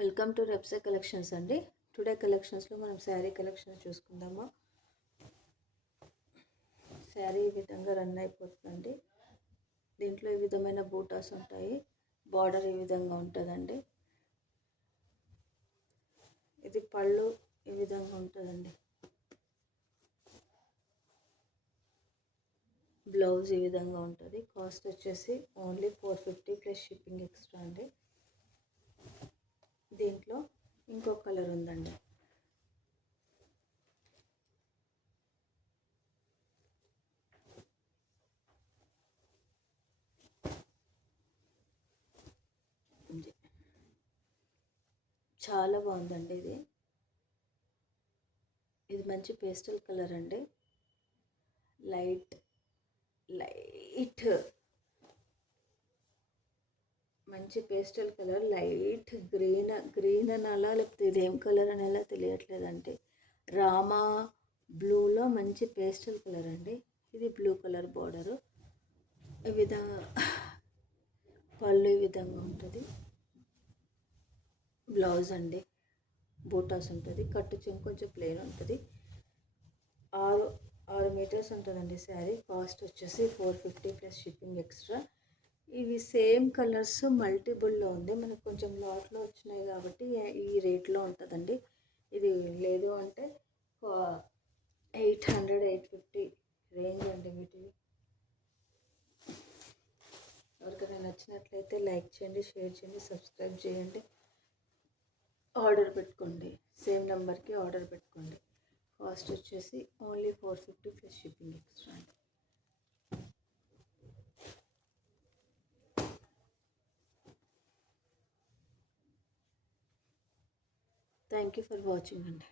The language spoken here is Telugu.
వెల్కమ్ టు రెప్సా కలెక్షన్స్ అండి. టుడే కలెక్షన్స్లో మనం శారీ కలెక్షన్ చూసుకుందాము. శారీ ఈ విధంగా రన్ అయిపోతుందండి. దీంట్లో ఈ విధమైన బూటాస్ ఉంటాయి. బార్డర్ ఈ విధంగా ఉంటుందండి. ఇది పళ్ళు ఈ విధంగా ఉంటుందండి. బ్లౌజ్ ఈ విధంగా ఉంటుంది. కాస్ట్ వచ్చేసి ఓన్లీ 450 ప్లస్ షిప్పింగ్ ఎక్స్ట్రా అండి. దీంట్లో ఇంకో కలర్ ఉందండి. చాలా బాగుందండి. ఇది మంచి పేస్టల్ కలర్ అండి. లైట్ మంచి పేస్టల్ కలర్, లైట్ గ్రీన్ అనాలా లేకపోతే ఇది ఏం కలర్ అనేలా తెలియట్లేదండి. రామా బ్లూలో మంచి పేస్టల్ కలర్ అండి. ఇది బ్లూ కలర్ బార్డరు. ఈ విధంగా పళ్ళు ఈ విధంగా ఉంటుంది. బ్లౌజ్ అండి బూటాస్ ఉంటుంది. కట్టు చెంగు కొంచెం ప్లెయిన్ ఉంటుంది. 6 మీటర్స్ ఉంటుందండి శారీ. కాస్ట్ వచ్చేసి 450 ప్లస్ షిప్పింగ్ ఎక్స్ట్రా. ఇవి సేమ్ కలర్స్ మల్టిపుల్లో ఉంది. మనకు కొంచెం లాట్లో వచ్చినాయి కాబట్టి ఈ రేట్లో ఉంటుందండి. ఇది లేదు అంటే 800 850 రేంజ్ అండి వీటివి. ఎవరికైనా నచ్చినట్లయితే లైక్ చేయండి, షేర్ చేయండి, సబ్స్క్రైబ్ చేయండి. ఆర్డర్ పెట్టుకోండి. సేమ్ నెంబర్కి ఆర్డర్ పెట్టుకోండి. కాస్ట్ వచ్చేసి ఓన్లీ 450 ప్లస్ షిప్పింగ్ ఎక్స్ట్రా అండి. థ్యాంక్ యూ ఫర్ వాచింగ్ అండి.